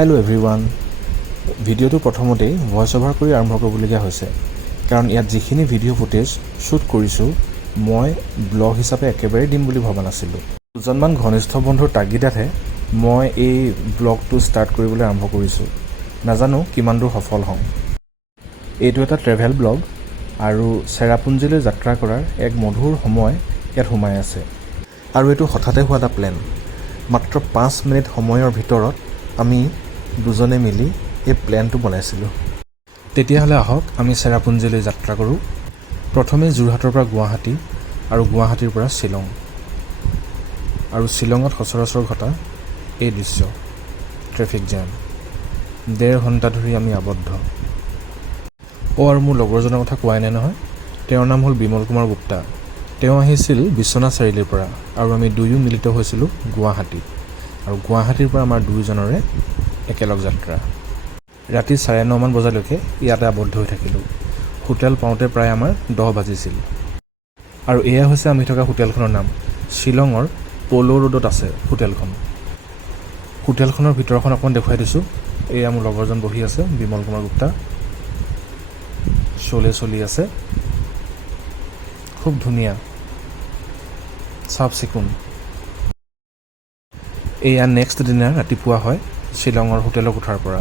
Hello' everyone. ভিডিঅ'টো প্ৰথমতেই voice over কৰি আৰম্ভ কৰিবলগীয়া হৈছে, কাৰণ ইয়াত যিখিনি ভিডিঅ' ফুটেজ শ্বুট কৰিছোঁ মই ব্লগ হিচাপে একেবাৰে দিম বুলি ভবা নাছিলোঁ। দুজনমান ঘনিষ্ঠ বন্ধুৰ তাগিদাতহে মই এই ব্লগটো ষ্টাৰ্ট কৰিবলৈ আৰম্ভ কৰিছোঁ। নাজানো কিমান দূৰ সফল হওঁ। এইটো এটা ট্ৰেভেল ব্লগ আৰু চেৰাপুঞ্জীলৈ যাত্ৰা কৰাৰ এক মধুৰ সময় ইয়াত সোমাই আছে। আৰু এইটো হঠাতে হোৱা এটা প্লেন। মাত্ৰ 5 মিনিট সময়ৰ ভিতৰত আমি দুজনে মিলি এই প্লেনটো বনাইছিলোঁ। তেতিয়াহ'লে আহক আমি চেৰাপুঞ্জীলৈ যাত্ৰা কৰোঁ। প্ৰথমে যোৰহাটৰ পৰা গুৱাহাটী আৰু গুৱাহাটীৰ পৰা শ্বিলং। আৰু শ্বিলঙত সচৰাচৰ ঘটা এই দৃশ্য, ট্ৰেফিক জাম। 1.5 ঘণ্টা ধৰি আমি আবদ্ধ। আৰু মোৰ লগৰজনৰ কথা কোৱাই নাই নহয়। তেওঁৰ নাম হ'ল বিমল কুমাৰ গুপ্তা। তেওঁ আহিছিল বিশ্বনাথ চাৰিআলিৰ পৰা আৰু আমি দুয়ো মিলিত হৈছিলোঁ গুৱাহাটীত। আৰু গুৱাহাটীৰ পৰা আমাৰ দুয়োজনৰে একেলগ যাত্ৰা। ৰাতি 9:30 বজালৈকে ইয়াতে আবদ্ধ হৈ থাকিলোঁ। হোটেল পাওঁতে প্ৰায় আমাৰ 10 বাজিছিল। আৰু এয়া হৈছে আমি থকা হোটেলখনৰ নাম। শ্বিলঙৰ প'ল' ৰোডত আছে হোটেলখন। হোটেলখনৰ ভিতৰখন অকণমান দেখুৱাই দিছোঁ। এয়া মোৰ লগৰজন বহি আছে, বিমল কুমাৰ গুপ্তা। চলে চলি আছে, খুব ধুনীয়া, চাফ চিকুণ। এয়া নেক্সট দিনা ৰাতিপুৱা হয় শ্বিলঙৰ হোটেলত উঠাৰ পৰা।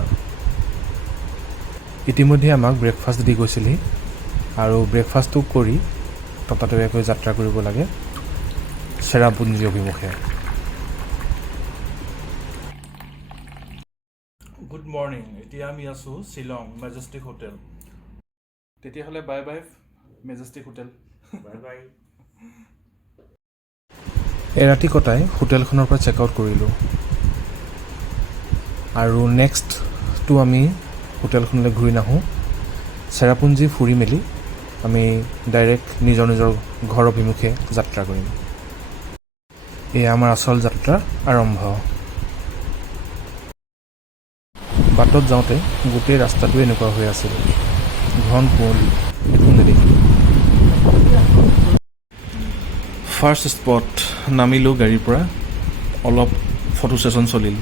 ইতিমধ্যে আমাক ব্ৰেকফাষ্ট দি গৈছিলহি আৰু ব্ৰেকফাষ্টটো কৰি ততাতৈয়াকৈ যাত্ৰা কৰিব লাগে চেৰাপুঞ্জী অভিমুখে। Good morning. এতিয়া আমি আছোঁ শ্বিলং মেজেষ্টিক হোটেল। তেতিয়াহ'লে bye bye majestic hotel. Bye bye. এৰাতি কটাই হোটেলখনৰ পৰা চেক আউট কৰিলোঁ আৰু নেক্সটটো আমি হোটেলখনলৈ ঘূৰি নাহোঁ। চেৰাপুঞ্জী ফুৰি মেলি আমি ডাইৰেক্ট নিজৰ নিজৰ ঘৰ অভিমুখে যাত্ৰা কৰিম। এয়া আমাৰ আচল যাত্ৰা আৰম্ভ। বাটত যাওঁতে গোটেই ৰাস্তাটো এনেকুৱা হৈ আছিল, ঘন কুঁৱলী, একো নেদেখি। ফাৰ্ষ্ট স্পট নামিলোঁ গাড়ীৰ পৰা, অলপ ফটো ছেশ্যন চলিল।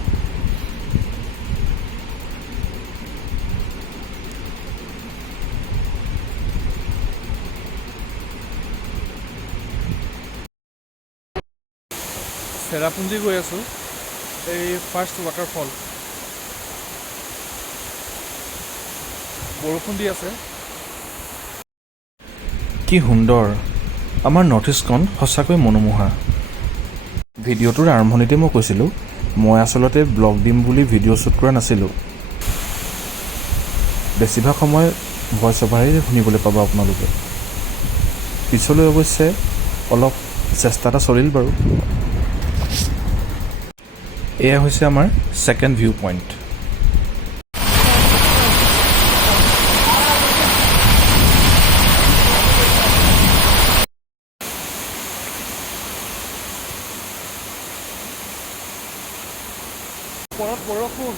চেৰাপুঞ্জী গৈ আছোঁ। এই ফাৰ্ষ্ট ৱাটাৰফল। বৰষুণ দি আছে। কি সুন্দৰ! আমাৰ নৰ্থ ইষ্টখন সঁচাকৈ মনোমোহা। ভিডিঅ'টোৰ আৰম্ভণিতে মই কৈছিলোঁ মই আচলতে ব্লগ দিম বুলি ভিডিঅ' শ্বুট কৰা নাছিলোঁ। বেছিভাগ সময় ভইচ অভাৰেই শুনিবলৈ পাব আপোনালোকে। পিছলৈ অৱশ্যে অলপ চেষ্টা এটা চলিল বাৰু। এয়া হৈছে আমাৰ ছেকেণ্ড ভিউ পইণ্ট। বৰষুণ।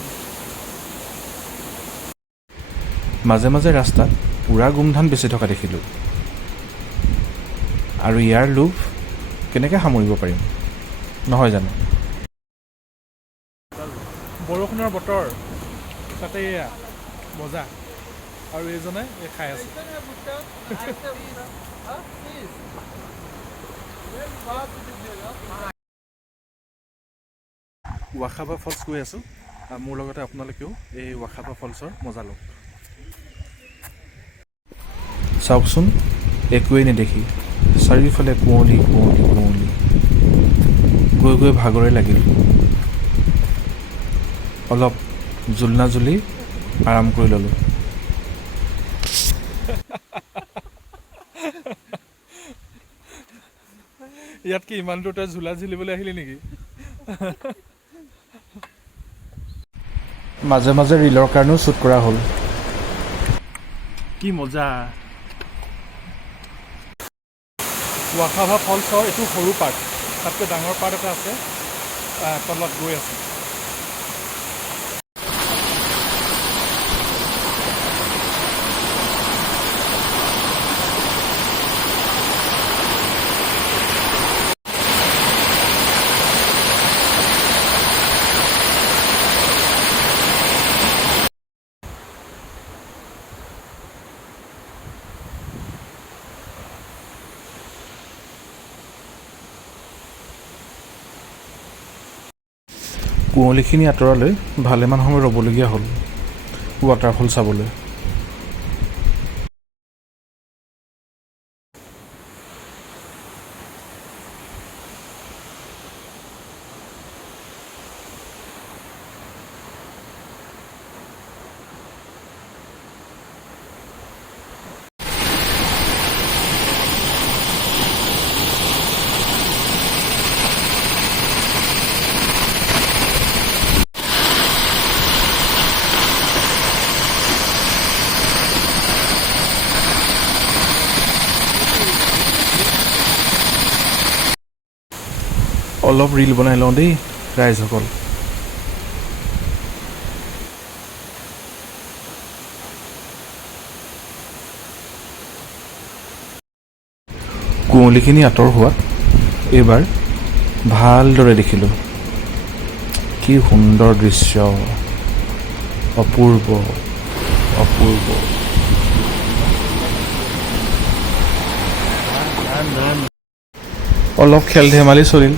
মাজে মাজে ৰাস্তাত পুৰা গোমধান বেচি থকা দেখিলোঁ। আৰু ইয়াৰ লোভ কেনেকৈ সামৰিব পাৰিম, নহয় জানো? বৰষুণৰ বতৰ, তাতে এয়া মজা। আৰু এইজনে খাই আছে। ৱাখাবা ফলছ গৈ আছোঁ। মোৰ লগতে আপোনালোকেও এই ৱাখাবা ফলছৰ মজা লওক। চাওকচোন, একোৱেই নেদেখি চাৰিওফালে কুঁৱলী কুঁৱলী কুঁৱলী। গৈ গৈ ভাগৰে লাগিল। অলপ জুলনা জুলি আৰাম কৰি ল'লোঁ। ইয়াত কি ইমান দূৰ তই ঝুলা ঝুলিবলৈ আহিলি নেকি? মাজে মাজে ৰীলৰ কাৰণেও শ্বুট কৰা হ'ল। কি মজা! ৱাখাবা ফলছৰ এইটো সৰু পাৰ্ট, তাতকৈ ডাঙৰ পাৰ্ট এটা আছে তলত গৈ আছে। কুঁৱলীখিনি আঁতৰালৈ ভালেমান সময় ৰ'বলগীয়া হ'ল ৱাটাৰফল চাবলৈ। অলপ ৰীল বনাই লওঁ দেই ৰাইজসকল। কুঁৱলীখিনি আঁতৰ হোৱাত এইবাৰ ভালদৰে দেখিলোঁ। কি সুন্দৰ দৃশ্য, অপূৰ্ব অপূৰ্ব। অলপ খেল ধেমালি চলিল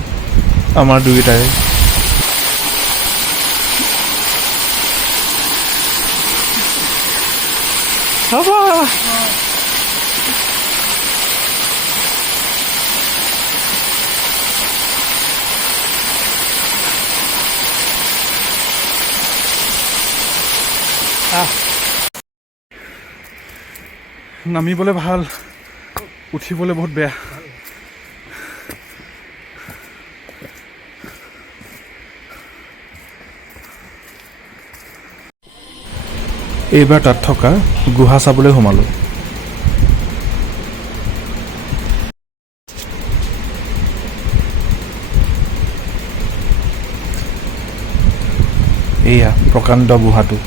আমাৰ দুয়োটাৰে। নামিবলৈ ভাল, উঠিবলৈ বহুত বেয়া। এইবাৰ তাত থকা গুহা চাবলৈ সোমালোঁ। এয়া প্ৰকাণ্ড গুহাটো।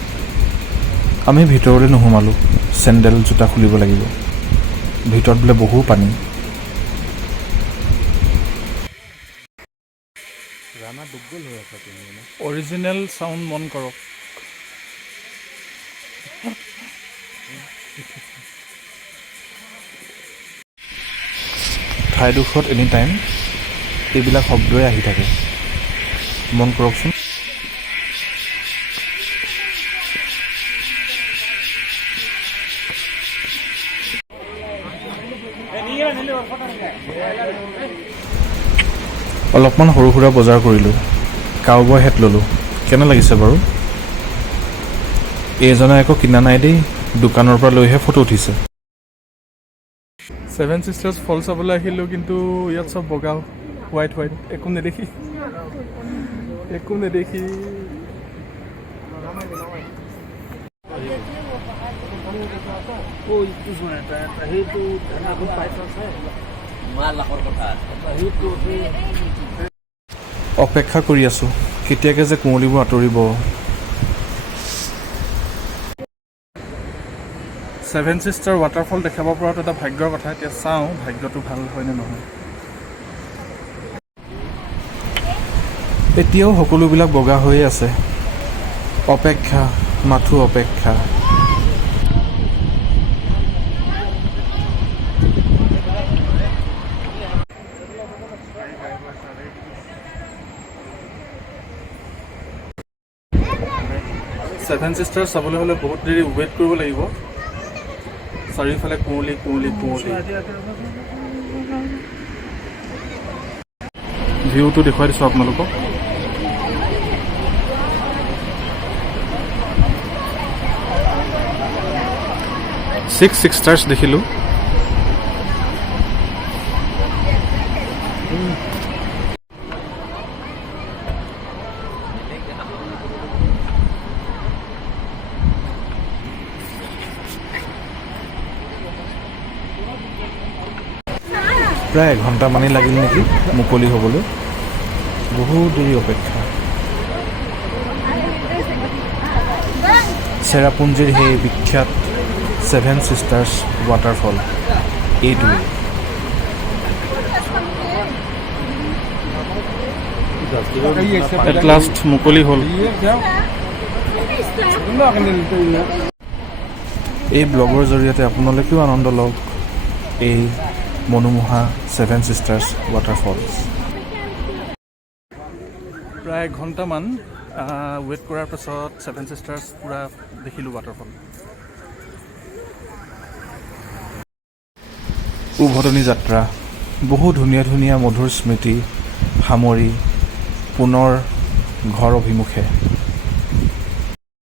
আমি ভিতৰলৈ নোসোমালোঁ, চেণ্ডেল জোতা খুলিব লাগিব। ভিতৰত বোলে বহু পানী। অৰিজিনেল চাউণ্ড মন কৰক। ঠাইডোখৰত এনি টাইম এইবিলাক শব্দই আহি থাকে, মন কৰকচোন। অলপমান সৰু সুৰা বজাৰ কৰিলোঁ, কাউবয় হেট ল'লোঁ। কেনে লাগিছে বাৰু? এইজনে একো কিনা নাই দেই, দোকানৰ পৰা লৈহে ফটো উঠিছে। ছেভেন ছিষ্টাৰ্ছ ফল চাবলৈ আহিলোঁ, কিন্তু ইয়াত চব বগা, হোৱাইট হোৱাইট, একো নেদেখি। অপেক্ষা কৰি আছোঁ, কেতিয়াকৈ যে কুঁৱলীবোৰ আঁতৰিব। ছেভেন ছিষ্টাৰ ৱাটাৰফল দেখাব পৰাটো এটা ভাগ্যৰ কথা। এতিয়া চাওঁ ভাগ্যটো ভাল হয়নে নহয়। এতিয়াও সকলোবিলাক বগা হৈয়ে আছে। অপেক্ষা, মাথো অপেক্ষা। ছেভেন ছিষ্টাৰ চাবলৈ হ'লে বহুত দেৰি ৱেইট কৰিব লাগিব। চাৰিওফালে কুঁৱলী কুঁৱলী কুঁৱলী। ভিউটো দেখুৱাই দিছোঁ আপোনালোকক। ছিক্স ছিষ্টাৰ্ছ দেখিলোঁ। প্ৰায় এঘণ্টামানেই লাগিল নেকি মুকলি হ'বলৈ। বহুত দেৰি অপেক্ষা। চেৰাপুঞ্জীৰ সেই বিখ্যাত ছেভেন ছিষ্টাৰ্ছ ৱাটাৰফল এইটোৱেই। এট লাষ্ট মুকলি হ'ল। এই ব্লগৰ জৰিয়তে আপোনালোকেও আনন্দ লওক এই মনোমোহা ছেভেন ছিষ্টাৰ্ছ ৱাটাৰফলছ। প্ৰায় ঘণ্টামান ৱেইট কৰাৰ পাছত ছেভেন ছিষ্টাৰ্ছ পূৰা দেখিলোঁ ৱাটাৰফল। উভতনি যাত্ৰা, বহু ধুনীয়া ধুনীয়া মধুৰ স্মৃতি সামৰি পুনৰ ঘৰ অভিমুখে